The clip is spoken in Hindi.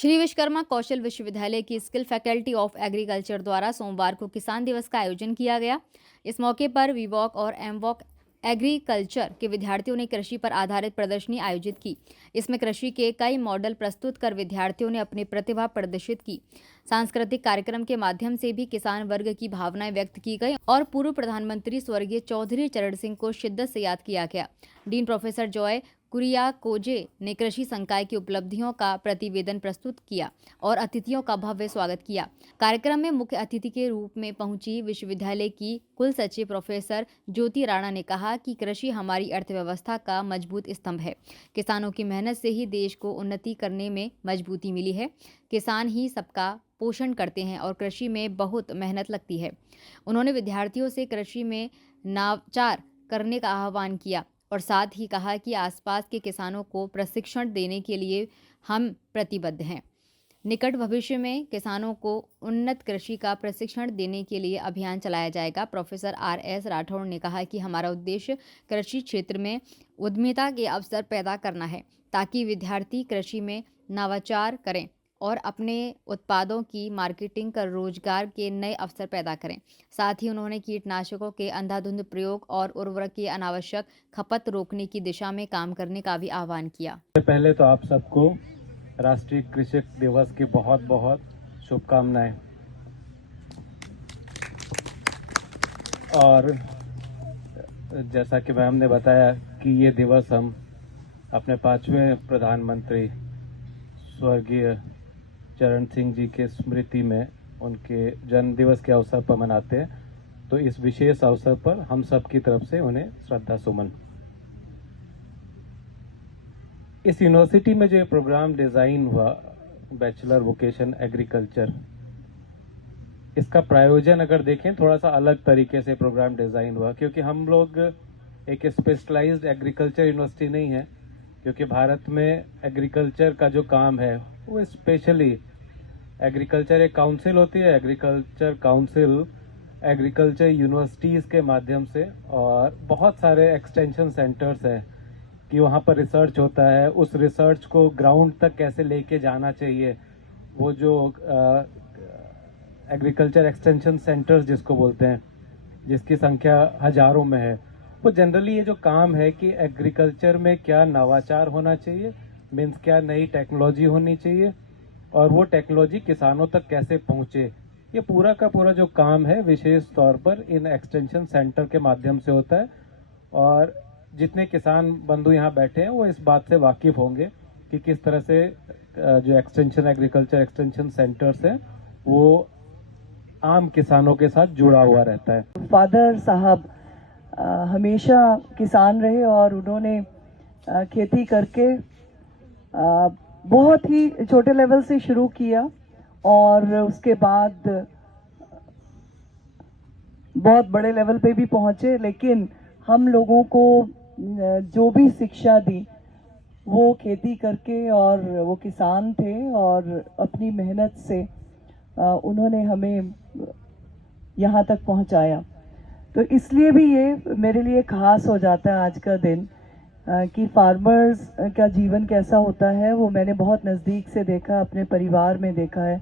श्री विश्वकर्मा कौशल विश्वविद्यालय की स्किल फैकल्टी ऑफ एग्रीकल्चर द्वारा सोमवार को किसान दिवस का आयोजन किया गया। इस मौके पर वीवॉक और एमवॉक एग्रीकल्चर के विद्यार्थियों ने कृषि पर आधारित प्रदर्शनी आयोजित की। इसमें कृषि के कई मॉडल प्रस्तुत कर विद्यार्थियों ने अपनी प्रतिभा प्रदर्शित की। सांस्कृतिक कार्यक्रम के माध्यम से भी किसान वर्ग की भावनाएं व्यक्त की गई और पूर्व प्रधानमंत्री स्वर्गीय चौधरी चरण सिंह को शिद्दत से याद किया गया। डीन प्रोफेसर जॉय कुरियाकोजे ने कृषि संकाय की उपलब्धियों का प्रतिवेदन प्रस्तुत किया और अतिथियों का भव्य स्वागत किया। कार्यक्रम में मुख्य अतिथि के रूप में पहुंची विश्वविद्यालय की कुल सचिव प्रोफेसर ज्योति राणा ने कहा कि कृषि हमारी अर्थव्यवस्था का मजबूत स्तंभ है। किसानों की मेहनत से ही देश को उन्नति करने में मजबूती मिली है। किसान ही सबका पोषण करते हैं और कृषि में बहुत मेहनत लगती है। उन्होंने विद्यार्थियों से कृषि में नवाचार करने का आह्वान किया और साथ ही कहा कि आसपास के किसानों को प्रशिक्षण देने के लिए हम प्रतिबद्ध हैं। निकट भविष्य में किसानों को उन्नत कृषि का प्रशिक्षण देने के लिए अभियान चलाया जाएगा। प्रोफेसर RS राठौड़ ने कहा कि हमारा उद्देश्य कृषि क्षेत्र में उद्यमिता के अवसर पैदा करना है ताकि विद्यार्थी कृषि में नवाचार करें और अपने उत्पादों की मार्केटिंग कर रोजगार के नए अवसर पैदा करें। साथ ही उन्होंने कीटनाशकों के अंधाधुंध प्रयोग और उर्वरक की अनावश्यक खपत रोकने की दिशा में काम करने का भी आह्वान किया। पहले तो आप सबको राष्ट्रीय कृषक दिवस की बहुत बहुत शुभकामनाएं। और जैसा कि मैम ने बताया कि ये दिवस हम अपने 5वें प्रधानमंत्री स्वर्गीय चरण सिंह जी के स्मृति में उनके जन्म दिवस के अवसर पर मनाते हैं, तो इस विशेष अवसर पर हम सब की तरफ से उन्हें श्रद्धा सुमन। इस यूनिवर्सिटी में जो प्रोग्राम डिजाइन हुआ बैचलर वोकेशन एग्रीकल्चर, इसका प्रायोजन अगर देखें थोड़ा सा अलग तरीके से प्रोग्राम डिजाइन हुआ, क्योंकि हम लोग एक स्पेशलाइज्ड एग्रीकल्चर यूनिवर्सिटी नहीं है, क्योंकि भारत में एग्रीकल्चर का जो काम है वो स्पेशली एग्रीकल्चर एक काउंसिल होती है, एग्रीकल्चर काउंसिल एग्रीकल्चर यूनिवर्सिटीज के माध्यम से, और बहुत सारे एक्सटेंशन सेंटर्स हैं कि वहाँ पर रिसर्च होता है। उस रिसर्च को ग्राउंड तक कैसे लेके जाना चाहिए, वो जो एग्रीकल्चर एक्सटेंशन सेंटर्स जिसको बोलते हैं, जिसकी संख्या हजारों में है, वो जनरली ये जो काम है कि एग्रीकल्चर में क्या नवाचार होना चाहिए, मीन्स क्या नई टेक्नोलॉजी होनी चाहिए और वो टेक्नोलॉजी किसानों तक कैसे पहुंचे, ये पूरा का पूरा जो काम है विशेष तौर पर इन एक्सटेंशन सेंटर के माध्यम से होता है। और जितने किसान बंधु यहाँ बैठे हैं वो इस बात से वाकिफ होंगे कि किस तरह से जो एक्सटेंशन एग्रीकल्चर एक्सटेंशन सेंटर्स हैं वो आम किसानों के साथ जुड़ा हुआ रहता है। फादर साहब हमेशा किसान रहे और उन्होंने खेती करके बहुत ही छोटे लेवल से शुरू किया और उसके बाद बहुत बड़े लेवल पे भी पहुंचे। लेकिन हम लोगों को जो भी शिक्षा दी वो खेती करके, और वो किसान थे और अपनी मेहनत से उन्होंने हमें यहाँ तक पहुँचाया। तो इसलिए भी ये मेरे लिए खास हो जाता है आज का दिन कि फार्मर्स का जीवन कैसा होता है वो मैंने बहुत नज़दीक से देखा, अपने परिवार में देखा है।